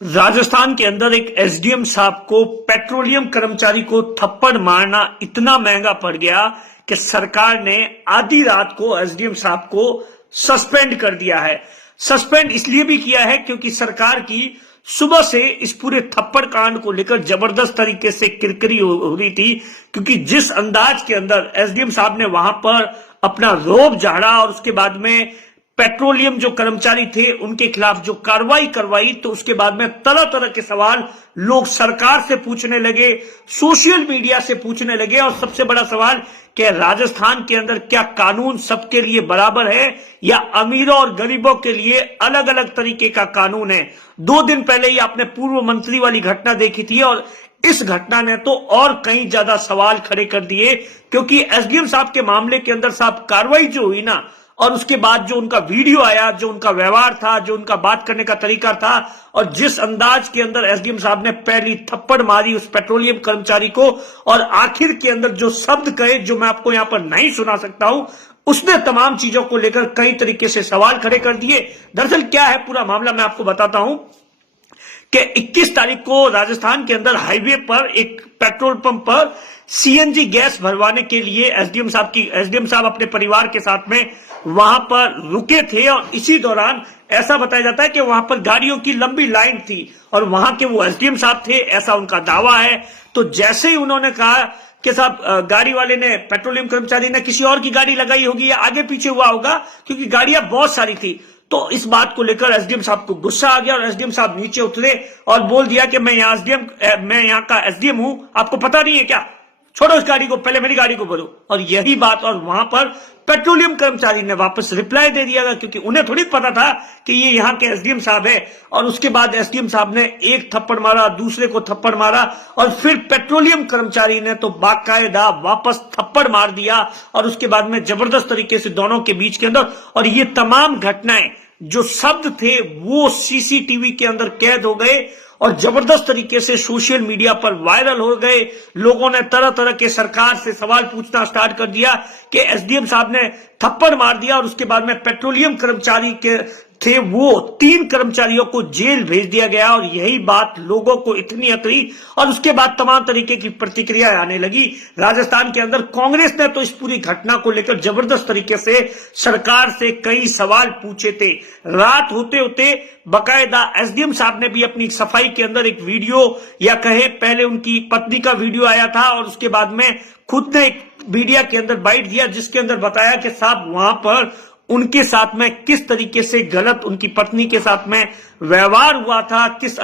राजस्थान के अंदर एक एसडीएम साहब को पेट्रोलियम कर्मचारी को थप्पड़ मारना इतना महंगा पड़ गया कि सरकार ने आधी रात को एसडीएम साहब को सस्पेंड कर दिया है। सस्पेंड इसलिए भी किया है क्योंकि सरकार की सुबह से इस पूरे थप्पड़ कांड को लेकर जबरदस्त तरीके से किरकिरी हो रही थी, क्योंकि जिस अंदाज के अंदर एसडीएम साहब ने वहां पर अपना रोब झाड़ा और उसके बाद में पेट्रोलियम जो कर्मचारी थे उनके खिलाफ जो कार्रवाई करवाई, तो उसके बाद में तरह तरह के सवाल लोग सरकार से पूछने लगे, सोशल मीडिया से पूछने लगे। और सबसे बड़ा सवाल कि राजस्थान के अंदर क्या कानून सबके लिए बराबर है या अमीरों और गरीबों के लिए अलग अलग तरीके का कानून है। 2 दिन पहले ही आपने पूर्व मंत्री वाली घटना देखी थी और इस घटना ने तो और कहीं ज्यादा सवाल खड़े कर दिए, क्योंकि एसडीएम साहब के मामले के अंदर साहब कार्रवाई जो हुई ना, और उसके बाद जो उनका वीडियो आया, जो उनका व्यवहार था, जो उनका बात करने का तरीका था, और जिस अंदाज के अंदर एसडीएम साहब ने पहली थप्पड़ मारी उस पेट्रोलियम कर्मचारी को, और आखिर के अंदर जो शब्द कहे जो मैं आपको यहां पर नहीं सुना सकता हूं, उसने तमाम चीजों को लेकर कई तरीके से सवाल खड़े कर दिए। दरअसल क्या है पूरा मामला, मैं आपको बताता हूं कि 21 तारीख को राजस्थान के अंदर हाईवे पर एक पेट्रोल पंप पर सीएनजी गैस भरवाने के लिए एसडीएम साहब अपने परिवार के साथ में वहां पर रुके थे, और इसी दौरान ऐसा बताया जाता है कि वहां पर गाड़ियों की लंबी लाइन थी और वहां के वो एसडीएम साहब थे, ऐसा उनका दावा है। तो जैसे ही उन्होंने कहा कि साहब गाड़ी वाले ने, पेट्रोलियम कर्मचारी ने किसी और की गाड़ी लगाई होगी या आगे पीछे हुआ होगा, क्योंकि गाड़ियां बहुत सारी थी, तो इस बात को लेकर एसडीएम साहब को गुस्सा आ गया और एसडीएम साहब नीचे उतरे और बोल दिया कि मैं यहाँ का एसडीएम हूं, आपको पता नहीं है क्या, छोड़ो इस गाड़ी को, पहले मेरी गाड़ी को भरो। और यही बात, और वहां पर पेट्रोलियम कर्मचारी ने वापस रिप्लाई दे दिया, क्योंकि उन्हें थोड़ी पता था कि ये यहाँ के एसडीएम साहब है। और उसके बाद एसडीएम साहब ने एक थप्पड़ मारा, दूसरे को थप्पड़ मारा, और फिर पेट्रोलियम कर्मचारी ने तो बाकायदा वापस थप्पड़ मार दिया, और उसके बाद में जबरदस्त तरीके से दोनों के बीच के अंदर, और ये तमाम घटनाएं जो शब्द थे वो सीसीटीवी के अंदर कैद हो गए और जबरदस्त तरीके से सोशल मीडिया पर वायरल हो गए। लोगों ने तरह तरह के सरकार से सवाल पूछना स्टार्ट कर दिया कि एसडीएम साहब ने थप्पड़ मार दिया, और उसके बाद में पेट्रोलियम कर्मचारी के थे वो 3 कर्मचारियों को जेल भेज दिया गया। और यही बात लोगों को इतनी अकड़ी, और उसके बाद तमाम तरीके की प्रतिक्रिया आने लगी। राजस्थान के अंदर कांग्रेस ने तो इस पूरी घटना को लेकर जबरदस्त तरीके से सरकार से कई सवाल पूछे थे। रात होते होते बाकायदा एसडीएम साहब ने भी अपनी सफाई के अंदर एक वीडियो, या कहे पहले उनकी पत्नी का वीडियो आया था, और उसके बाद में खुद ने एक मीडिया के अंदर बाइट दिया जिसके अंदर बताया कि साहब वहां पर उनके साथ में किस तरीके से गलत उनकी पत्नी के साथ में व्यवहार हुआ था, किस